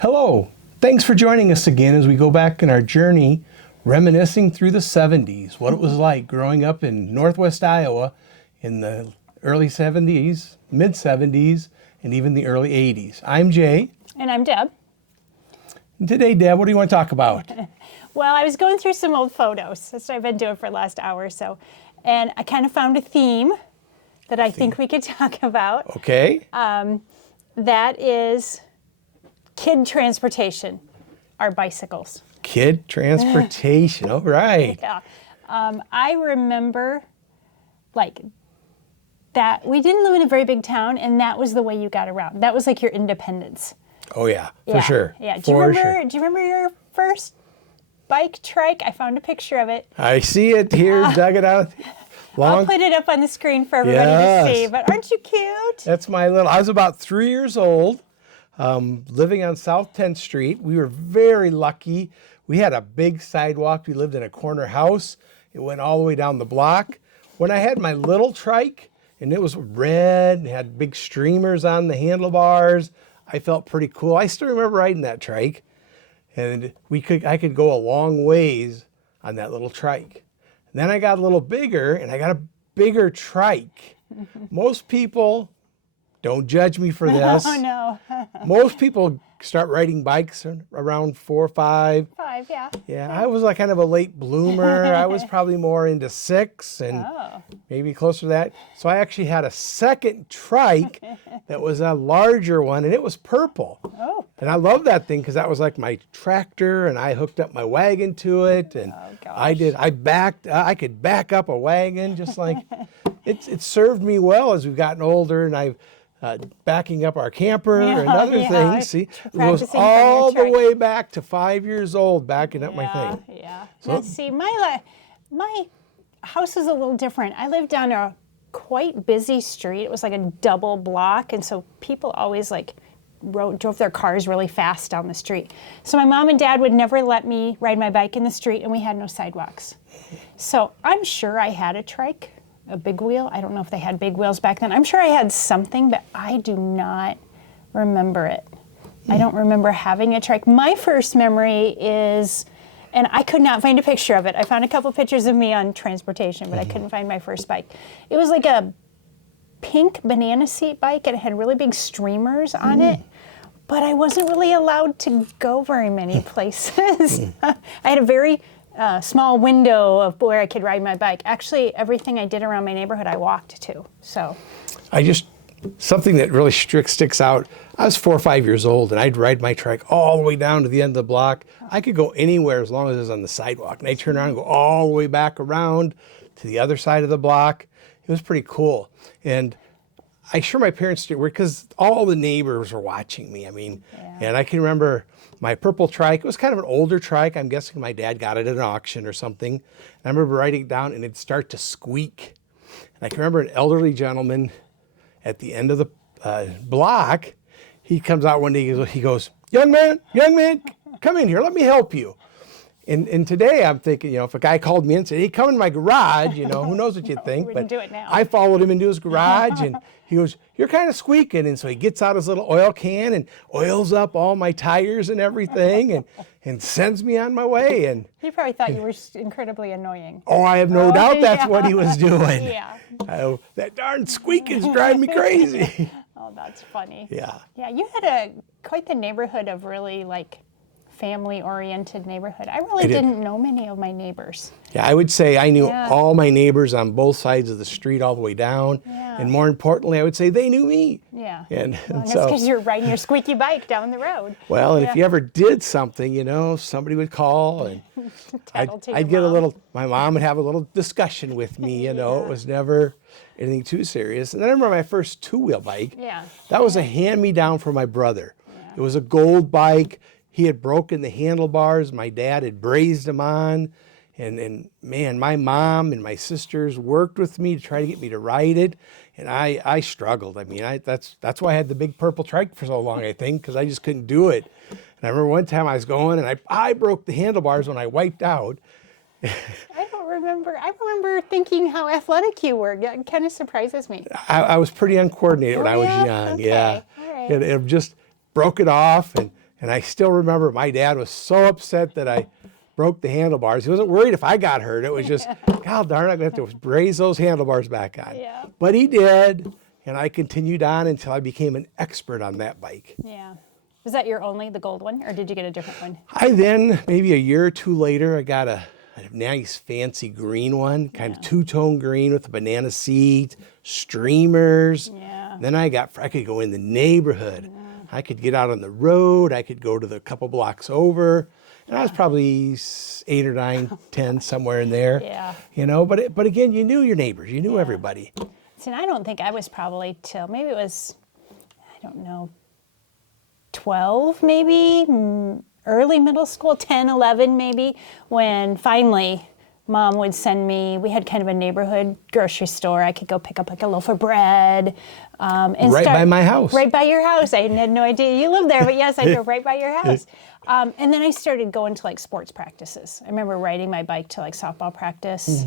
Hello, thanks for joining us again as we go back in our journey reminiscing through the 70s, what it was like growing up in Northwest Iowa in the early 70s, mid 70s, and even the early 80s. I'm Jay. And I'm Deb. And today, Deb, what do you want to talk about? Well, I was going through some old photos. That's what I've been doing for the last hour or so. And I kind of found a theme that I think we could talk about. Okay. That is kid transportation, our bicycles. Kid transportation, all right. Yeah. I remember like that we didn't live in a very big town, and that was the way you got around. That was like your independence. Oh yeah, for sure. Yeah. Do you remember your first bike trike? I found a picture of it. I see it here, dug it out. I'll put it up on the screen for everybody to see, but aren't you cute? That's I was about 3 years old, living on South 10th Street. We were very lucky. We had a big sidewalk. We lived in a corner house. It went all the way down the block. When I had my little trike, and it was red, and had big streamers on the handlebars, I felt pretty cool. I still remember riding that trike, and I could go a long ways on that little trike. And then I got a little bigger, and I got a bigger trike. Most people, don't judge me for this. Oh no. Most people start riding bikes around 4 or 5. 5, yeah. Yeah, I was like kind of a late bloomer. I was probably more into 6 and maybe closer to that. So I actually had a second trike that was a larger one, and it was purple. Oh. And I love that thing because that was like my tractor, and I hooked up my wagon to it, and I could back up a wagon just like it served me well as we've gotten older, and I've backing up our camper and other things. See, it goes all the way back to 5 years old, backing up my thing. Yeah. So, see, my house is a little different. I lived down a quite busy street. It was like a double block, and so people always drove their cars really fast down the street. So my mom and dad would never let me ride my bike in the street, and we had no sidewalks. So I'm sure I had a trike. A big wheel. I don't know if they had big wheels back then. I'm sure I had something, but I do not remember it. I don't remember having a trike. My first memory is, and I could not find a picture of it. I found a couple pictures of me on transportation, but I couldn't find my first bike. It was like a pink banana seat bike, and it had really big streamers on it, but I wasn't really allowed to go very many places. I had a very small window of where I could ride my bike. Actually, everything I did around my neighborhood, I walked to. So, something that really sticks out. I was 4 or 5 years old, and I'd ride my trike all the way down to the end of the block. I could go anywhere as long as it was on the sidewalk, and I'd turn around and go all the way back around to the other side of the block. It was pretty cool, and I'm sure my parents did, because all the neighbors were watching me. And I can remember my purple trike. It was kind of an older trike. I'm guessing my dad got it at an auction or something. And I remember riding it down, and it'd start to squeak. And I can remember an elderly gentleman at the end of the block. He comes out one day, he goes, young man, come in here, let me help you. And today I'm thinking, if a guy called me in and said, hey, come in my garage, who knows what you'd think. Wouldn't do it now. I followed him into his garage, and he goes, you're kind of squeaking. And so he gets out his little oil can and oils up all my tires and everything and sends me on my way. And he probably thought you were incredibly annoying. Oh, I have no doubt that's what he was doing. Yeah. That darn squeak is driving me crazy. Oh, that's funny. Yeah. Yeah, you had quite the neighborhood of really family-oriented neighborhood. I really didn't know many of my neighbors. Yeah, I would say I knew all my neighbors on both sides of the street all the way down. Yeah. And more importantly, I would say they knew me. Yeah. And that's because you're riding your squeaky bike down the road. Well, and if you ever did something, somebody would call, and I'd get my mom would have a little discussion with me, It was never anything too serious. And then I remember my first two-wheel bike. Yeah. That was a hand-me-down from my brother. Yeah. It was a gold bike. He had broken the handlebars. My dad had brazed them on. And man, my mom and my sisters worked with me to try to get me to ride it. And I struggled. That's why I had the big purple trike for so long, I think, because I just couldn't do it. And I remember one time I was going, and I broke the handlebars when I wiped out. I remember thinking how athletic you were. It kind of surprises me. I was pretty uncoordinated when I was young. Okay. Yeah. All right. It just broke it off, and And I still remember my dad was so upset that I broke the handlebars. He wasn't worried if I got hurt. It was just, God darn, I'm going to have to raise those handlebars back on. Yeah. But he did. And I continued on until I became an expert on that bike. Yeah. Was that your only, the gold one, or did you get a different one? I then, maybe a year or two later, I got a nice fancy green one, kind of two-tone green with a banana seat, streamers. Yeah. Then I could go in the neighborhood. I could get out on the road. I could go to the couple blocks over. And I was probably 8 or 9, 10, somewhere in there. Yeah. You know, but again, you knew your neighbors. You knew everybody. See, and I don't think I was probably till, maybe it was, I don't know, 12 maybe, early middle school, 10, 11 maybe, when finally Mom would send me, we had kind of a neighborhood grocery store. I could go pick up like a loaf of bread. And Right by my house. Right by your house. I had no idea you lived there, but yes, I drove right by your house. And then I started going to like sports practices. I remember riding my bike to like softball practice,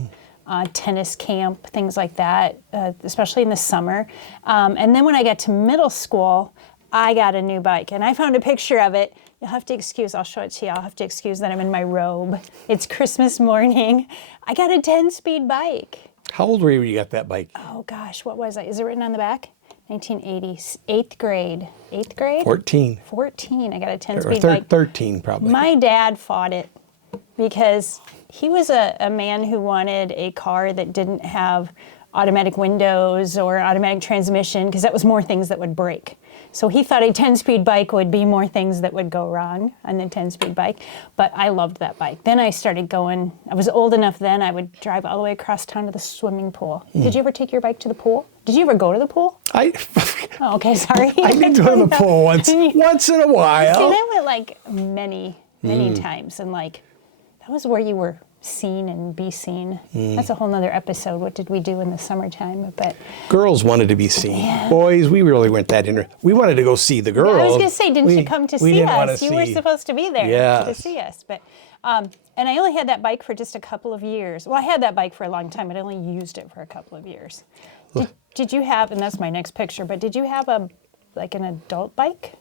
tennis camp, things like that, especially in the summer. And then when I got to middle school, I got a new bike, and I found a picture of it. You'll have to excuse, I'll show it to you. I'll have to excuse that I'm in my robe. It's Christmas morning. I got a 10-speed bike. How old were you when you got that bike? Oh gosh, what was I? Is it written on the back? 1980, 8th grade. 8th grade? 14. 14, I got a Or 10-speed bike. 13, probably. My dad fought it because he was a man who wanted a car that didn't have automatic windows or automatic transmission, because that was more things that would break. So he thought a 10-speed bike would be more things that would go wrong on the 10-speed bike. But I loved that bike. Then I started going, I was old enough then, I would drive all the way across town to the swimming pool. Did you ever take your bike to the pool? Did you ever go to the pool? Oh, okay, sorry. I did go to the pool once in a while. See, I went like many times, and like that was where you were seen and be seen. That's a whole nother episode. What did we do in the summertime? But girls wanted to be seen. Boys, we really weren't that interested. We wanted to go see the girls. I was going to say, didn't you come to see us? You were supposed to be there to see us. But and I only had that bike for just a couple of years. Well, I had that bike for a long time, but I only used it for a couple of years. Did you have, and that's my next picture, but did you have an adult bike?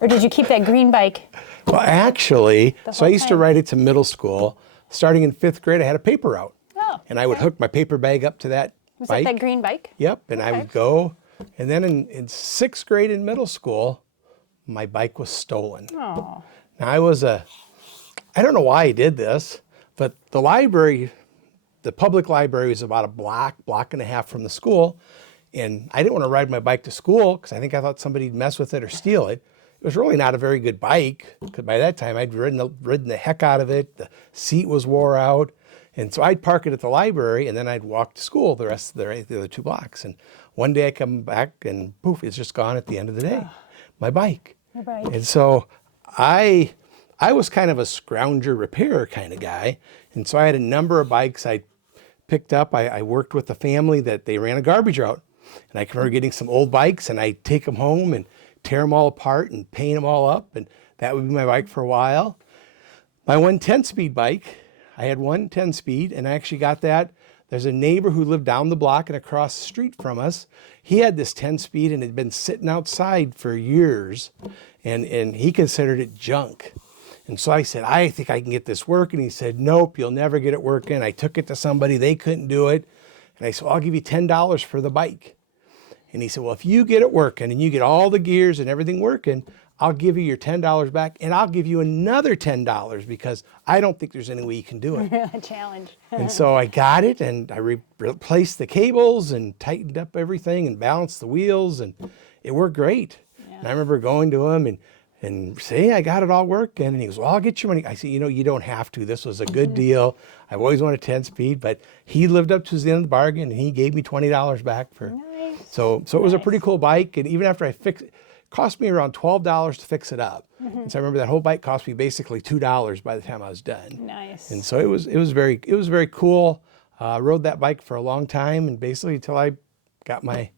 Or did you keep that green bike? Well, actually, so I used to time? ride it to middle school. Starting in 5th grade, I had a paper route. Oh, And I would hook my paper bag up to that was bike. that green bike? Yep, and I would go. And then in 6th grade in middle school, my bike was stolen. Oh. Now I don't know why I did this, but the library, the public library was about a block and a half from the school. And I didn't want to ride my bike to school because I thought somebody'd mess with it or steal it. It was really not a very good bike, because by that time I'd ridden the heck out of it. The seat was wore out. And so I'd park it at the library, and then I'd walk to school the rest of the other 2 blocks. And one day I come back, and poof, it's just gone at the end of the day. My bike. Your bike. And so I was kind of a scrounger repairer kind of guy. And so I had a number of bikes I picked up. I worked with a family that they ran a garbage route. And I can remember getting some old bikes, and I'd take them home and tear them all apart and paint them all up, and that would be my bike for a while. My one 10-speed bike, I had one 10-speed, and I actually got that. There's a neighbor who lived down the block and across the street from us. He had this 10-speed and had been sitting outside for years, and he considered it junk. And so I said, I think I can get this working. He said, nope, you'll never get it working. I took it to somebody, they couldn't do it. And I said, well, I'll give you $10 for the bike. And he said, well, if you get it working and you get all the gears and everything working, I'll give you your $10 back, and I'll give you another $10 because I don't think there's any way you can do it. A challenge. And so I got it, and I replaced the cables and tightened up everything and balanced the wheels, and it worked great. Yeah. And I remember going to him and saying, I got it all working. And he goes, well, I'll get you money. I said, you don't have to. This was a good deal. I've always wanted 10-speed, but he lived up to the end of the bargain, and he gave me $20 back for. Nice. So it was a pretty cool bike, and even after I fixed it, cost me around $12 to fix it up. And so I remember that whole bike cost me basically $2 by the time I was done. Nice. And so it was very cool. Rode that bike for a long time, and basically until I got my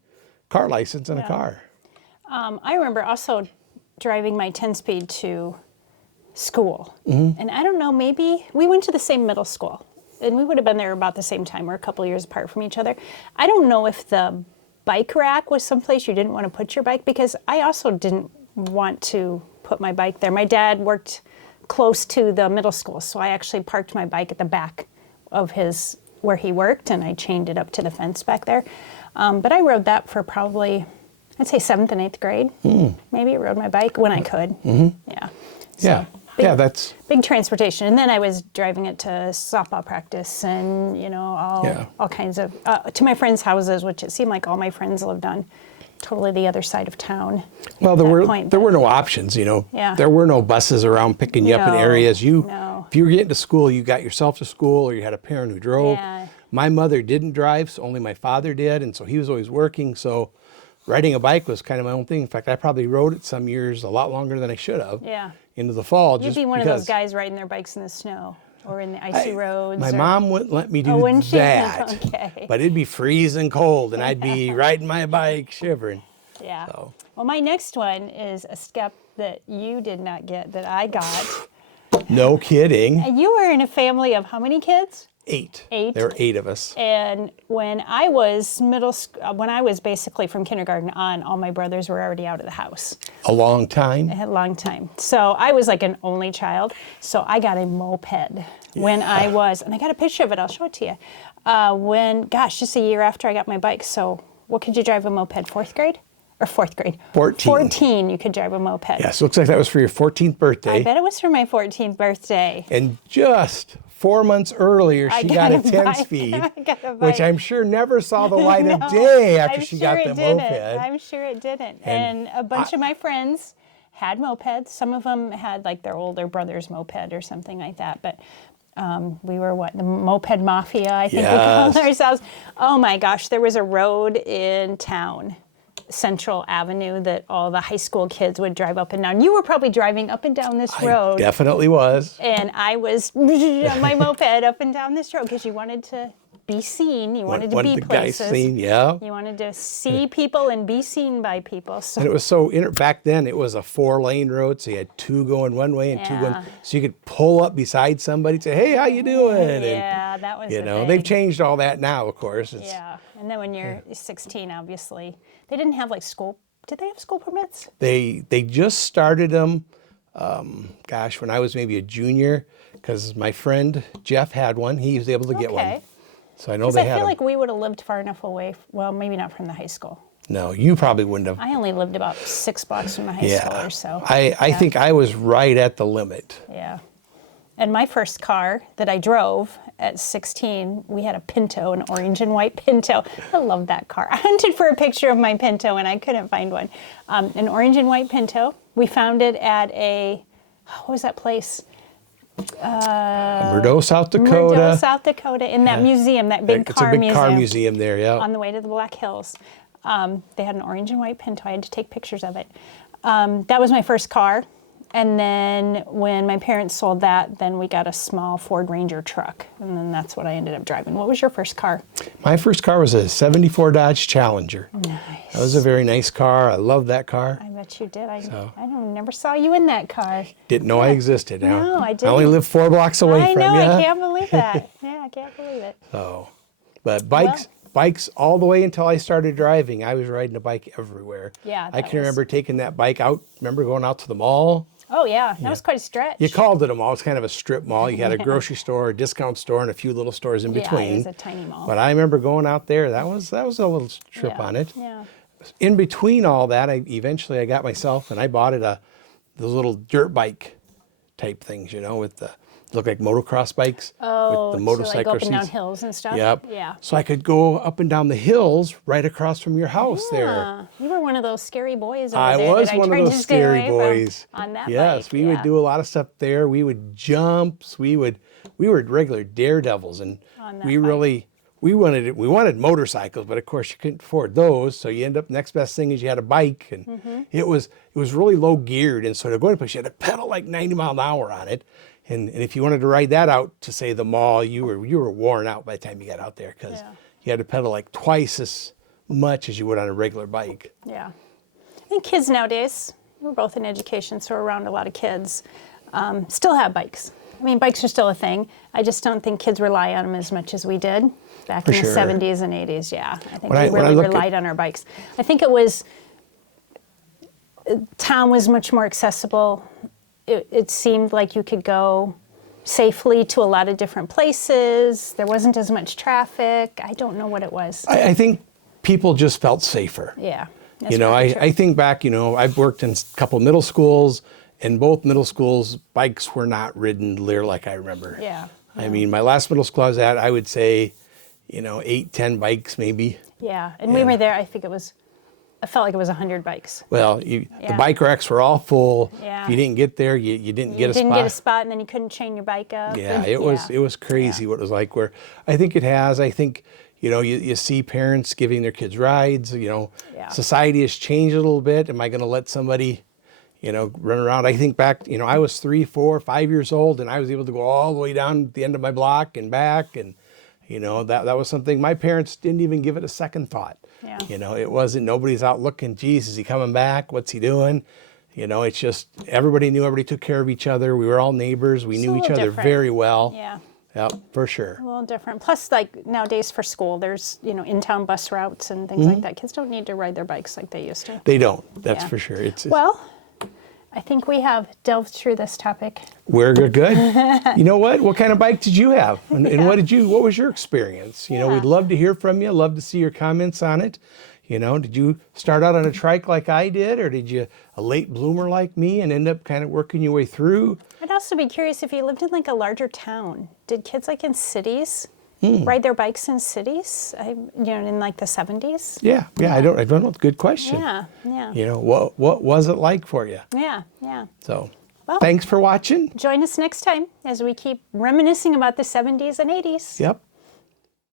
car license and a car. I remember also driving my 10-speed to school. And I don't know, maybe we went to the same middle school, and we would have been there about the same time. We're a couple years apart from each other. I don't know if the bike rack was someplace you didn't want to put your bike, because I also didn't want to put put my bike there. My dad worked close to the middle school, so I actually parked my bike at the back of his where he worked, and I chained it up to the fence back there. But I rode that for probably, I'd say 7th and 8th grade. Maybe I rode my bike when I could. Yeah. So Yeah. big, That's big transportation. And then I was driving it to softball practice and, all kinds of, to my friends' houses, which it seemed like all my friends lived on totally the other side of town. well. There were no options. Yeah. There were no buses around picking you up in No, areas. no. If you were getting to school, you got yourself to school, or you had a parent who drove. Yeah. My mother didn't drive, so only my father did, and so he was always working. So riding a bike was kind of my own thing. In fact, I probably rode it some years a lot longer than I should have. Yeah. Into the fall. You'd just be one of those because guys riding their bikes in the snow or in the icy roads. My mom wouldn't let me do wouldn't she? that. Okay. But it'd be freezing cold, and I'd be riding my bike shivering. Yeah. So. Well, my next one is a step that you did not get that I got. No kidding. And you were in a family of how many kids? 8. 8? There were 8 of us. And when I was when I was basically from kindergarten on, all my brothers were already out of the house. A long time. I had a long time. So I was like an only child. So I got a moped when I was, and I got a picture of it. I'll show it to you. Just a year after I got my bike. So what could you drive a moped? 4th grade? Or 4th grade? 14. 14 you could drive a moped. Yes, looks like that was for your 14th birthday. I bet it was for my 14th birthday. And just 4 months earlier, she got a 10-speed, which I'm sure never saw the light of day after she got the moped. I'm sure it didn't. And a bunch of my friends had mopeds. Some of them had like their older brother's moped or something like that. But we were the moped mafia, I think we called ourselves. Oh my gosh, there was a road in town, Central Avenue, that all the high school kids would drive up and down. You were probably driving up and down this road. Definitely was. And I was on my moped up and down this road because you wanted to be seen. You wanted to be places. Guys seen, yeah. You wanted to see people and be seen by people. So. And it was so, back then it was a 4-lane road, so you had 2 going one way and 2 going, so you could pull up beside somebody and say, hey, how you doing? Yeah, that was the thing. They've changed all that now, of course. Yeah, and then when you're 16, obviously, they didn't have like school, did they have school permits? They just started them, when I was maybe a junior, because my friend Jeff had one. He was able to get one. So I know they had I feel them. like we would have lived far enough away, well, maybe not from the high school. No, you probably wouldn't have. I only lived about 6 blocks from the high school or so. I think I was right at the limit. Yeah. And my first car that I drove at 16, we had a Pinto, an orange and white Pinto. I love that car. I hunted for a picture of my Pinto and I couldn't find one. An orange and white Pinto. We found it at what was that place? Murdo, South Dakota. Murdo, South Dakota, in that museum, that big car museum. It's a big car museum there, yeah. On the way to the Black Hills. They had an orange and white Pinto. I had to take pictures of it. That was my first car. And then when my parents sold that, then we got a small Ford Ranger truck. And then that's what I ended up driving. What was your first car? My first car was a 74 Dodge Challenger. Nice. That was a very nice car. I loved that car. I bet you did. I never saw you in that car. Didn't know I existed. No, I didn't. I only lived 4 blocks away from you. I know, I can't believe that. Yeah, I can't believe it. So, but bikes all the way until I started driving. I was riding a bike everywhere. Yeah, I can remember taking that bike out. Remember going out to the mall? Oh, yeah. That was quite a stretch. You called it a mall. It's kind of a strip mall. You had a grocery store, a discount store, and a few little stores in between. Yeah, it was a tiny mall. But I remember going out there. That was a little trip on it. Yeah. In between all that, I got myself, and I bought it the little dirt bike type things, with the look like motocross bikes with the motorcycle like up and down seats. hills and stuff? Yep. Yeah. So I could go up and down the hills right across from your house there. You were one of those scary boys over I there was that one tried of to those stay scary away boys. from on that yes, bike. we would do a lot of stuff there. We would jumps. We were regular daredevils, and we wanted motorcycles, but of course you couldn't afford those. So you end up next best thing is you had a bike, and it was really low geared, and so to go in a place you had to pedal like 90 mile an hour on it. And if you wanted to ride that out to, say, the mall, you were worn out by the time you got out there because you had to pedal like twice as much as you would on a regular bike. Yeah. I think kids nowadays, we're both in education, so we're around a lot of kids, still have bikes. I mean, bikes are still a thing. I just don't think kids rely on them as much as we did back in the 70s and 80s. Yeah, I think we really relied on our bikes. I think it was town was much more accessible. It seemed like you could go safely to a lot of different places. There wasn't as much traffic. I don't know what it was. I think people just felt safer. Yeah. You know, I think back, you know, I've worked in a couple middle schools, and both middle schools, bikes were not ridden clear like I remember. Yeah. I mean, my last middle school I was at, I would say, you know, 8, 10 bikes maybe. Yeah. And we were there, I felt like it was 100 bikes. Well, the bike racks were all full. Yeah. If you didn't get there, you didn't get a spot. You didn't get a spot, and then you couldn't chain your bike up. Yeah, it was crazy what it was like. Where I think it has. I think, you know, you see parents giving their kids rides. You know, society has changed a little bit. Am I going to let somebody, you know, run around? I think back, you know, I was 3, 4, 5 years old, and I was able to go all the way down the end of my block and back, and you know, that was something my parents didn't even give it a second thought. Yeah. You know, it wasn't, nobody's out looking, geez, is he coming back? What's he doing? You know, it's just, everybody knew, everybody took care of each other. We were all neighbors. We knew each other very well. Yeah. Yep, for sure. A little different. Plus, like nowadays for school, there's, you know, in-town bus routes and things like that. Kids don't need to ride their bikes like they used to. They don't, that's for sure. Well, I think we have delved through this topic. We're good. You know what? What kind of bike did you have? And what was your experience? You know, we'd love to hear from you. Love to see your comments on it. You know, did you start out on a trike like I did, or did you a late bloomer like me and end up kind of working your way through? I'd also be curious if you lived in like a larger town. Did kids like in cities ride their bikes in cities? You know, in like the 70s? Yeah. I don't know. Good question. Yeah. You know, what was it like for you? Yeah. So, Well, thanks for watching. Join us next time as we keep reminiscing about the 70s and 80s. Yep.